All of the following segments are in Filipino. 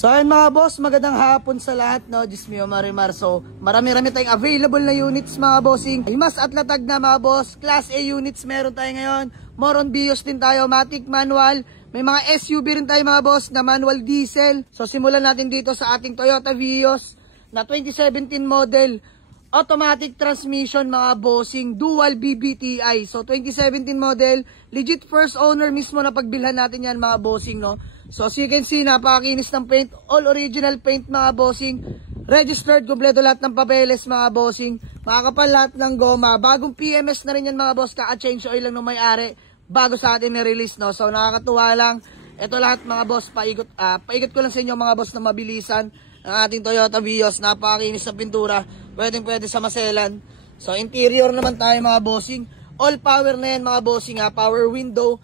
So ayun mga boss, magandang hapon sa lahat, no? Diyos mio Marimar. So marami-rami tayong available na units mga bossing. Himas at latag na mga boss. Class A units meron tayo ngayon. More on Vios din tayo, matic, manual. May mga SUV rin tayo mga boss na manual diesel. So simulan natin dito sa ating Toyota Vios na 2017 model. Automatic transmission mga bossing, dual BBTI. So 2017 model, legit first owner mismo na pagbilhan natin yan mga bossing, no? So as you can see, napakakinis ng paint, all original paint mga bossing. Registered, kompleto lahat ng papeles mga bossing. Makakapal lahat ng goma. Bagong PMS na rin yan mga boss, kaka-change oil lang ng may-ari bago sa atin ni-release, no? So nakakatuwa lang. Ito lahat mga boss, paikot ko lang sa inyo mga boss na mabilisan ang ating Toyota Vios. Napakakinis ng pintura, pwede sa maselan. So interior naman tayo mga bossing. All power na yan mga bossing, ha? Power window.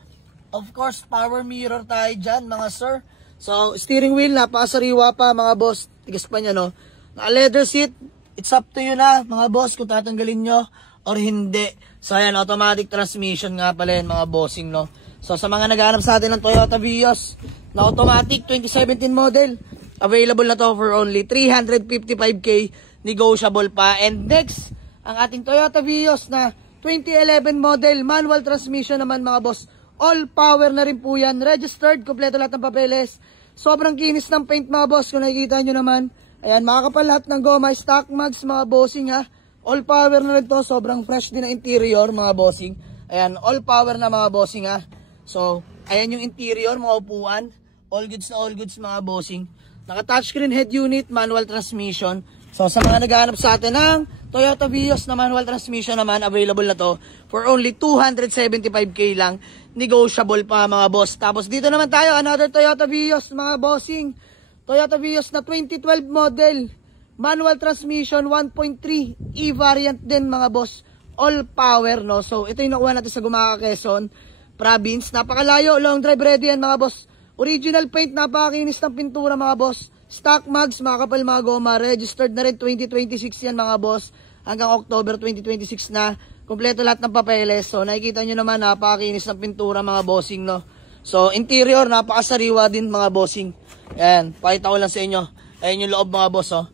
Of course, power mirror tayo dyan mga sir. So steering wheel, napakasariwa pa mga boss. Tigas pa niya, no? Naka-leather seat, it's up to you na mga boss kung tatanggalin nyo or hindi. So ayan, automatic transmission nga pala yan mga bossing, no? So sa mga naghahanap sa atin ng Toyota Vios na automatic 2017 model, available na to for only 355k, negotiable pa. And next, ang ating Toyota Vios na 2011 model, manual transmission naman mga boss. All power na rin po yan, registered, kompleto lahat ng papeles. Sobrang kinis ng paint mga boss, kung nakikita nyo naman. Ayan, makakapal lahat ng goma, stock mags mga bossing, ha. All power na rin to, sobrang fresh din na interior mga bossing. Ayan, all power na mga bossing, ha. So, ayan yung interior, mga upuan. All goods na all goods mga bossing. Naka-touchscreen head unit, manual transmission. So, sa mga naghahanap sa atin ng Toyota Vios na manual transmission naman, available na to for only 275k lang. Negotiable pa mga boss. Tapos dito naman tayo, another Toyota Vios mga bossing. Toyota Vios na 2012 model. Manual transmission, 1.3. E-variant din mga boss. All power, no? So, ito yung nakuha natin sa Gumaca, Quezon Province. Napakalayo, long drive ready yan mga boss. Original paint, napakakinis ng pintura mga boss. Stock mags, makakapal mga goma. Registered na rin 2026 yan mga boss. Hanggang October 2026 na. Kompleto lahat ng papeles. So nakikita nyo naman, napakakinis ng pintura mga bossing, no? So interior, napakasariwa din mga bossing. Ayan, pakita ko lang sa inyo. Ayan yung loob mga boss, oh.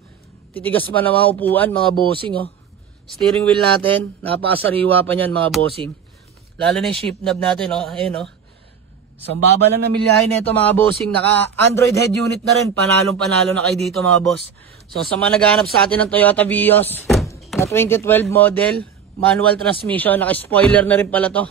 Titigas pa na mga upuan mga bossing, oh. Steering wheel natin, napakasariwa pa nyan mga bossing. Lalo na yung shift knob natin, oh. Ayan, oh. So baba lang na milyahe na ito mga bossing. Naka Android head unit na rin. Panalong panalo na kayo dito mga boss. So sa mga naghahanap sa atin ng Toyota Vios na 2012 model, manual transmission, naka spoiler na rin pala to.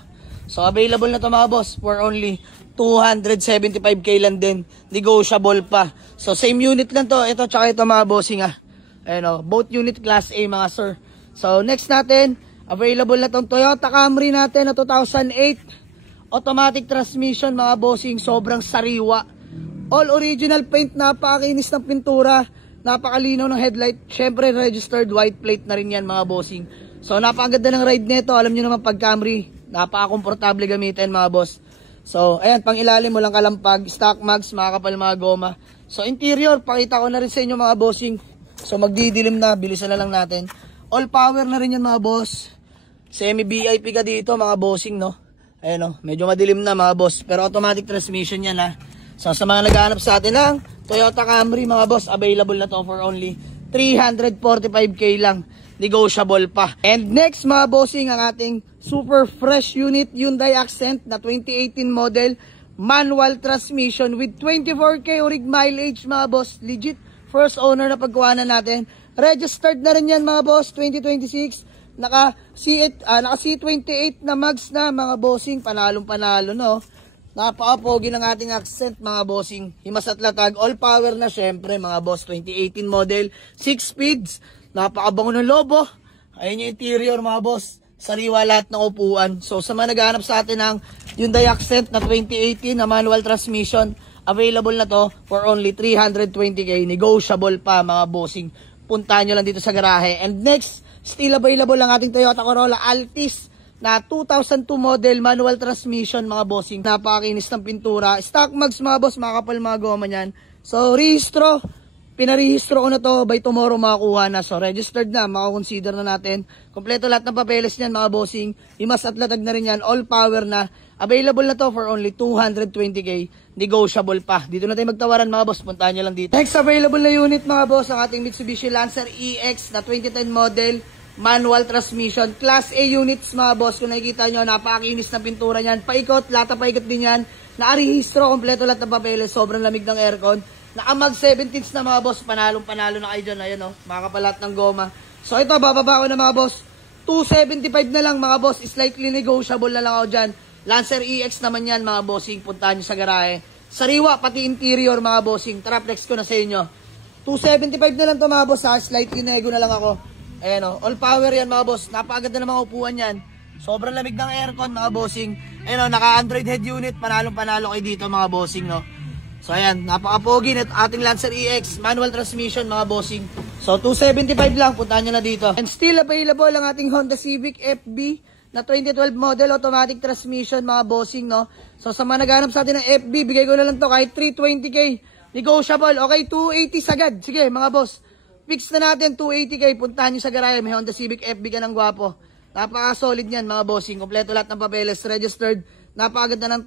So available na to mga boss for only 275k lang din. Negotiable pa. So same unit lang to. Ito tsaka ito mga bossing, ah. Ayan, oh, both unit class A mga sir. So next natin, available na tong Toyota Camry natin na 2008. Automatic transmission mga bossing, sobrang sariwa. All original paint, napakakinis ng pintura, napakalinaw ng headlight. Syempre registered white plate na rin yan mga bossing. So napakaganda ng ride nito. Alam niyo naman pag Camry, napaka-komportable gamitin mga boss. So ayan, pang ilalim mo lang kalampag, stock mags, makakapal mga goma. So interior, pakita ko na rin sa inyo mga bossing. So magdidilim na, bilisan na lang natin. All power na rin yan mga boss. Semi VIP ka dito mga bossing, no? Ayan, oh, medyo madilim na mga boss, pero automatic transmission yan, ha. So sa mga naghahanap sa atin ng Toyota Camry mga boss, available na to for only 345k lang. Negotiable pa. And next mga bossing, ang ating super fresh unit Hyundai Accent na 2018 model, manual transmission with 24k orig mileage mga boss. Legit first owner na pagkuhanan natin. Registered na rin yan mga boss, 2026. Naka C28 na mags na mga bossing, panalong panalo, no? Napaka-pogi ng ating Accent mga bossing. Himas at latag, all power na syempre mga boss. 2018 model, 6 speeds. Napakabango ng lobo. Ayun yung interior mga boss. Sariwa lahat ng upuan. So sa mga naghahanap sa atin ng Hyundai Accent na 2018 na manual transmission, available na to for only 320k. Negotiable pa mga bossing. Puntahan nyo lang dito sa garahe. And next, still available ang ating Toyota Corolla Altis na 2002 model, manual transmission mga bossing. Napakakinis ng pintura. Stock mags mga boss, makakapal mga goma niyan. So rehistro, pinarehistro ko na to, by tomorrow makakuha na. So registered na, makakonsider na natin. Kompleto lahat ng papeles niyan mga bossing. Himas at latag na rin yan, all power na. Available na to for only 220k. Negotiable pa. Dito na tayo magtawaran mga boss, puntahan nyo lang dito. Next available na unit mga boss, ang ating Mitsubishi Lancer EX na 2010 model. Manual transmission, Class A units mga boss. Kung nakikita nyo, napakakinis na pintura niyan. Paikot, lahat na paikot din yan. Nakarehistro, kompleto lahat ng papeles. Sobrang lamig ng aircon. Nakamag 17s na mga boss. Panalong-panalo na kayo dyan. Ayan o, makakapalat ng goma. So ito, bababa ko na mga boss. 275 na lang mga boss. Slightly negotiable na lang ako dyan. Lancer EX naman yan mga bossing. Puntahan nyo sa garahe. Sariwa, pati interior mga bossing. Traplex ko na sa inyo. 275 na lang to mga boss ha. Slightly nego na lang ako. Ayan o. All power yan mga boss. Napakaganda ng mga upuan yan. Sobrang lamig ng aircon mga bossing. Ayan o. Naka-Android head unit. Panalong-panalo kayo dito mga bossing no. So ayan. Napaka-pogi net ating Lancer EX. Manual transmission mga bossing. So 275 lang. Puntahan nyo na dito. And still available ang ating Honda Civic FB na 2012 model, automatic transmission mga bossing no. So sa mga naghanap sa atin ng FB, bigay ko na lang to kahit 320k. Negotiable, okay, 280 sagad. Sige mga boss, fix na natin 280k. Puntahan nyo sa garahe, may Honda Civic FB ka ng gwapo. Napaka-solid yan mga bossing. Kompleto lahat ng papeles, registered. Napakaganda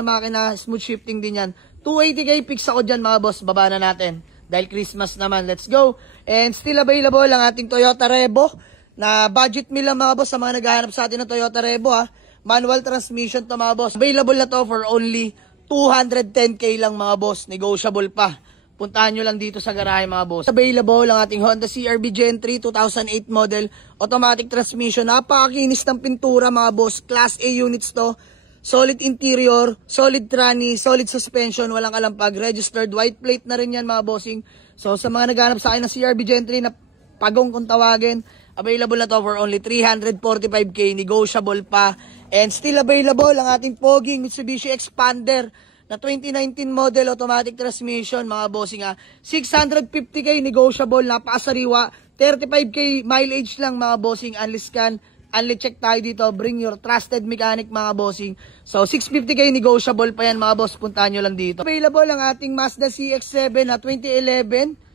ng makina, smooth shifting din yan. 280k, fix ako dyan mga boss, baba na natin. Dahil Christmas naman, let's go. And still available ang ating Toyota Revo na budget meal lang mga boss sa mga naghahanap sa atin ng Toyota Revo ha. Manual transmission to mga boss. Available na to for only 210k lang mga boss. Negotiable pa. Puntahan nyo lang dito sa garahe mga boss. Available ang ating Honda CR-V Gen 3 2008 model. Automatic transmission. Napakakinis ng pintura mga boss. Class A units to. Solid interior, solid tranny, solid suspension, walang kalampag. Registered white plate na rin yan mga bossing. So sa mga naghahanap sa akin ng CR-V Gen 3 na pagong kung tawagin, available na to for only 345k, negotiable pa. And still available ang ating poging Mitsubishi Expander na 2019 model, automatic transmission mga bossing ha. 650k, negotiable, napakasariwa. 35k mileage lang mga bossing, unli scan, unli check tayo dito. Bring your trusted mechanic mga bossing. So 650k, negotiable pa yan mga boss, puntahan nyo lang dito. Available ang ating Mazda CX-7 na 2011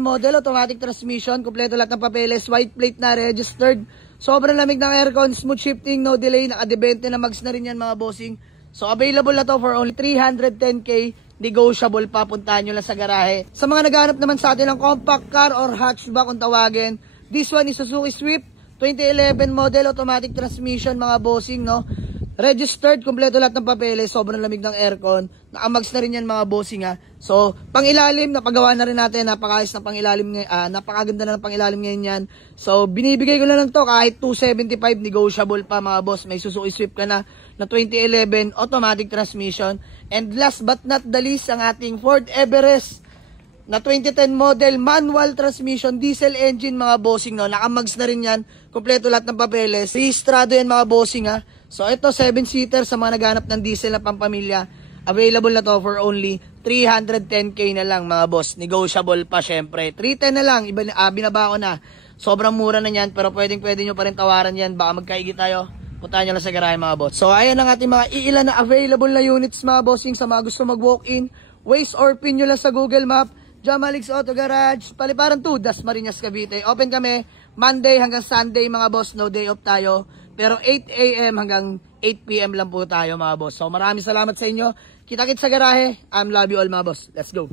model, automatic transmission, kompleto lahat ng papeles, white plate na, registered. Sobrang lamig ng aircon, smooth shifting, no delay, naka-debente na mags na rin yan mga bossing. So available na to for only 310k, negotiable pa, puntahan nyo lang sa garahe. Sa mga naghahanap naman sa atin ng compact car or hatchback kung tawagin, this one is Suzuki Swift, 2011 model, automatic transmission mga bossing no. Registered, kompleto lahat ng papeles, sobrang lamig ng aircon. Nakamags na rin yan mga bossing ha. So, pangilalim, napagawa na rin natin, napakayos na pangilalim, napakaganda na ng pangilalim ngayon yan. So, binibigay ko na lang to kahit 275, negotiable pa mga boss. May Suzuki Swift ka na 2011, automatic transmission. And last but not the least, ang ating Ford Everest na 2010 model, manual transmission, diesel engine mga bossing no. Nakamags na rin yan, kompleto lahat ng papeles. Rehistrado yan mga bossing ha. So ito 7-seater sa mga naghanap ng diesel na pampamilya. Available na to for only 310k na lang mga boss. Negotiable pa syempre. 310 na lang, binaba ko na. Sobrang mura na yan, pero pwede nyo pa rin tawaran yan. Baka magkaigi tayo. Puntahan nyo lang sa garahe mga boss. So ayan ang ating mga iilan na available na units mga bossing sa mga gusto mag-walk-in. Waze or pin nyo lang sa Google Map. Jamalix Auto Garage, Paliparan 2, Dasmariñas, Cavite. Open kami Monday hanggang Sunday mga boss, no day off tayo. Pero 8 AM hanggang 8 PM lang po tayo mga boss. So maraming salamat sa inyo. Kita-kits sa garahe. Love you all mga boss. Let's go.